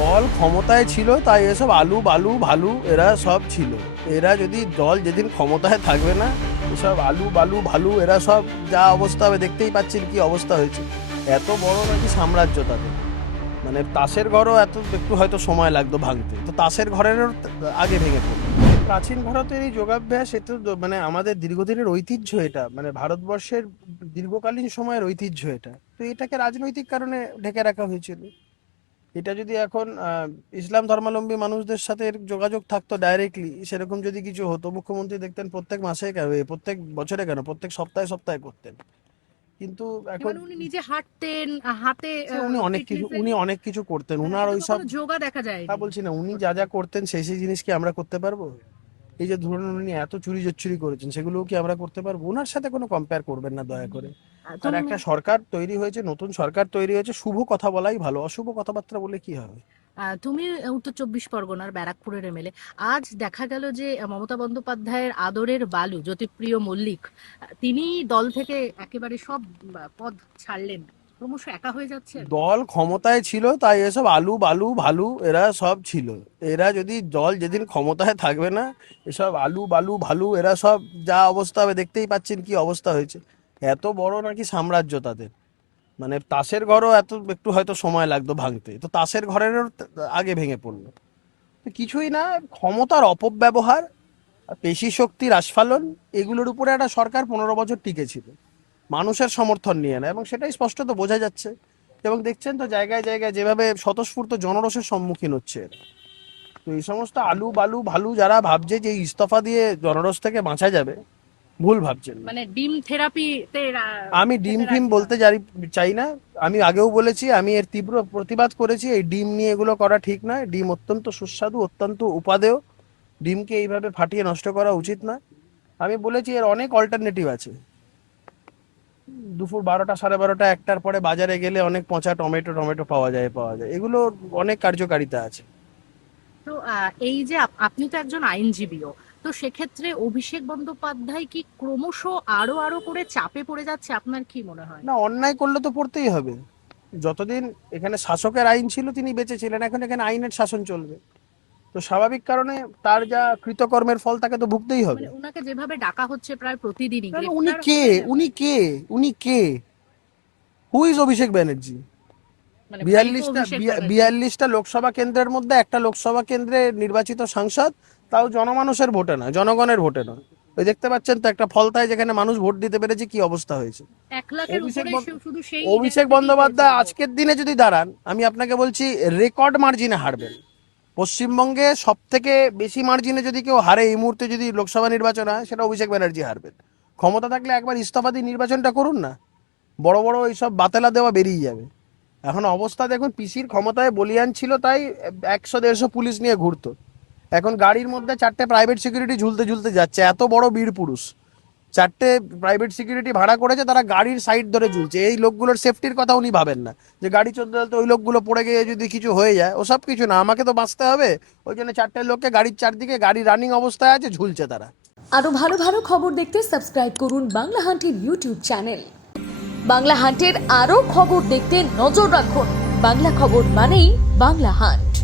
দল ক্ষমতায় ছিল তাই এসব আলু বালু ভালু এরা সব ছিল। এরা যদি দল যেদিন ক্ষমতায় থাকবে না, এসব আলু বালু ভালু এরা সব যা অবস্থা হবে, দেখতেই পাচ্ছেন কি অবস্থা হয়েছে। এত বড় নাকি সাম্রাজ্য তাদের, মানে তাসের ঘরও একটু হয়তো সময় লাগতো ভাঙতে, তো তাসের ঘরেরও আগে ভেঙে পড়লো। প্রাচীন ভারতের এই যোগাভ্যাস, এটা মানে আমাদের দীর্ঘদিনের ঐতিহ্য, এটা মানে ভারতবর্ষের দীর্ঘকালীন সময়ের ঐতিহ্য এটা। তো এটাকে রাজনৈতিক কারণে ঢেকে রাখা হয়েছিল। এটা যদি এখন ইসলাম ধর্মাবলম্বী মানুষদের সাথে এর যোগাযোগ থাকতো ডাইরেক্টলি, সেরকম যদি কিছু হতো, মুখ্যমন্ত্রী দেখতেন প্রত্যেক মাসে প্রত্যেক বছরে কেন, প্রত্যেক সপ্তাহে সপ্তাহে করতেন। কিন্তু এখন এবার উনি নিজে হাঁটতেন, হাতে উনি অনেক কিছু করতেন, মানে উনার সেটা ওই তো সব কোনো যোগা দেখা তা যায়নি। বলছি না, উনি যা যা করতেন সেই সেই জিনিস কি আমরা করতে পারবো? এই যে ধরুন উনি এত চুরি জচ্চুরি করেছেন, সেগুলোও কি আমরা করতে পারবো? ওনার সাথে কোনো কম্পেয়ার করবেন না দয়া করে। আর তুমি একটা সরকার তৈরি হয়েছে, নতুন সরকার তৈরি হয়েছে, শুভ কথা বলাই ভালো, অশুভ কথাবার্তা বলে কি হবে? তুমি উত্তর চব্বিশ পরগনার ব্যারাকপুরের এমএলএ। আজ দেখা গেল যে মমতা বন্দ্যোপাধ্যায়ের আদরের বালু জ্যোতিপ্রিয় মল্লিক, তিনি দল থেকে একেবারে সব পদ ছাড়লেন, ক্রমশ একা হয়ে যাচ্ছেন। দল ক্ষমতায় ছিল তাই এসব আলু বালু ভালু এরা সব ছিল। এরা যদি দল যেদিন ক্ষমতায় থাকবে না, এসব আলু বালু ভালু এরা সব যা অবস্থা হবে, দেখতেই পাচ্ছেন কি অবস্থা হয়েছে। এত বড় নাকি সাম্রাজ্য তাদের, মানে তাসের ঘরও একটু হয়তো সময় লাগতো ভাঙতে, তো তাসের ঘরেরও আগে ভেঙে পড়লো। তো কিছুই না, ক্ষমতার অপব্যবহার আর পেশি শক্তির আস্ফালন, এগুলোর উপরে একটা সরকার 15 বছর টিকেছিল মানুষের সমর্থন নিয়ে না, এবং সেটাই স্পষ্টত বোঝা যাচ্ছে। এবং দেখছেন তো জায়গায় জায়গায় যেভাবে স্বতঃস্ফূর্ত জনরোষের সম্মুখীন হচ্ছে এরা। তো এই সমস্ত আলু বালু ভালু যারা ভাবছে যে ইস্তফা দিয়ে জনরোষ থেকে বাঁচা যাবে, ভুল ভাবছেন। মানে ডিম থেরাপিতে আমি ডিম খেতে ফিম রাজি বলতে নয়। চাই না। আমি আগেও বলেছি, আমি এর তীব্র প্রতিবাদ করেছি। এই ডিম নিয়ে এগুলো করা ঠিক নয়। ডিম অত্যন্ত সুস্বাদু, অত্যন্ত উপাদেয়। ডিমকে এইভাবে ফাটিয়ে নষ্ট করা উচিত নয়। আমি বলেছি এর অনেক অল্টারনেটিভ আছে। দুপুর 12টা, 12:30, 1টার পরে বাজারে গেলে অনেক পচা টমেটো টমেটো পাওয়া যায়, এগুলো অনেক কার্যকারিতা আছে। তো এই যে আপনি তো একজন আইনজীবীও, তো সেক্ষেত্রে অভিষেক বন্দ্যোপাধ্যায় কি ক্রমশ আরো আরো করে চাপে পড়ে যাচ্ছে, আপনার কি মনে হয়? না, অন্যায় করলে তো পড়তেই হবে। যতদিন এখানে শাসকের আইন ছিল তিনি বেঁচে ছিলেন, এখন এখানে আইনের শাসন চলবে। তো স্বাভাবিক কারণে তার যা কৃতকর্মের ফল তাকে তো ভুগতেই হবে। মানে ওনাকে যেভাবে ডাকা হচ্ছে প্রায় প্রতিদিনই, না, না, উনি গ্রেফতার কে? হলেন উনি এবার। কে? উনি কে? Who is Abhishek Banerjee? মানে ভাইপো বিয়াল্লিশটা অভিষেক ব্যানার্জি। 42টা লোকসভা কেন্দ্রের মধ্যে একটা লোকসভা কেন্দ্রে নির্বাচিত সাংসদ, তাও জনমানুষের ভোটে না, জনগণের ভোটে না। ওই দেখতে পাচ্ছেন তো একটা ফলতায় যেখানে মানুষ ভোট দিতে পেরেছে কি অবস্থা হয়েছে। 1 লাখের অভিষেক উপরে বন্দ- শুধু সেই জায়গা অভিষেক থেকেই পেয়েছে বন্দ্যোপাধ্যায় ভোট। আজকের দিনে যদি দাঁড়ান, আমি আপনাকে বলছি রেকর্ড মার্জিনে হারবেন। পশ্চিমবঙ্গে সব থেকে বেশি মার্জিনে যদি কেউ হারে এই মুহূর্তে, যদি লোকসভা নির্বাচন হয়, সেটা অভিষেক ব্যানার্জি হারবেন। ক্ষমতা থাকলে একবার ইস্তফা দিয়ে নির্বাচনটা করুন না, বড় বড় এইসব বাতেলা দেওয়া বেরিয়ে যাবে। এখন অবস্থা দেখুন, পিসির ক্ষমতায় বলিয়ান ছিল তাই 100-150 পুলিশ নিয়ে ঘুরতো। এখন গাড়ির মধ্যে 4টে প্রাইভেট সিকিউরিটি ঝুলতে ঝুলতে যাচ্ছে, এত বড় বীর পুরুষ 4টে প্রাইভেট সিকিউরিটি ভাড়া করেছে, তারা গাড়ির সাইড ধরে ঝুলছে। এই লোকগুলোর সেফটির কথা উনি ভাবেন না, যে গাড়ি চলতে চলতে ওই লোকগুলো পড়ে গিয়ে যদি কিছু হয়ে যায়, ওসব কিছু না, আমাকে তো বাঁচতে হবে। ওই জন্য 4টে লোককে গাড়ির চারদিকে, গাড়ি রানিং অবস্থায় আছে, ঝুলছে তারা। আরো ভালো ভালো খবর দেখতে সাবস্ক্রাইব করুন বাংলা হান্টের ইউটিউব চ্যানেল। বাংলা হান্টের আরো খবর দেখতে নজর রাখুন। বাংলা খবর মানেই বাংলা হান্ট।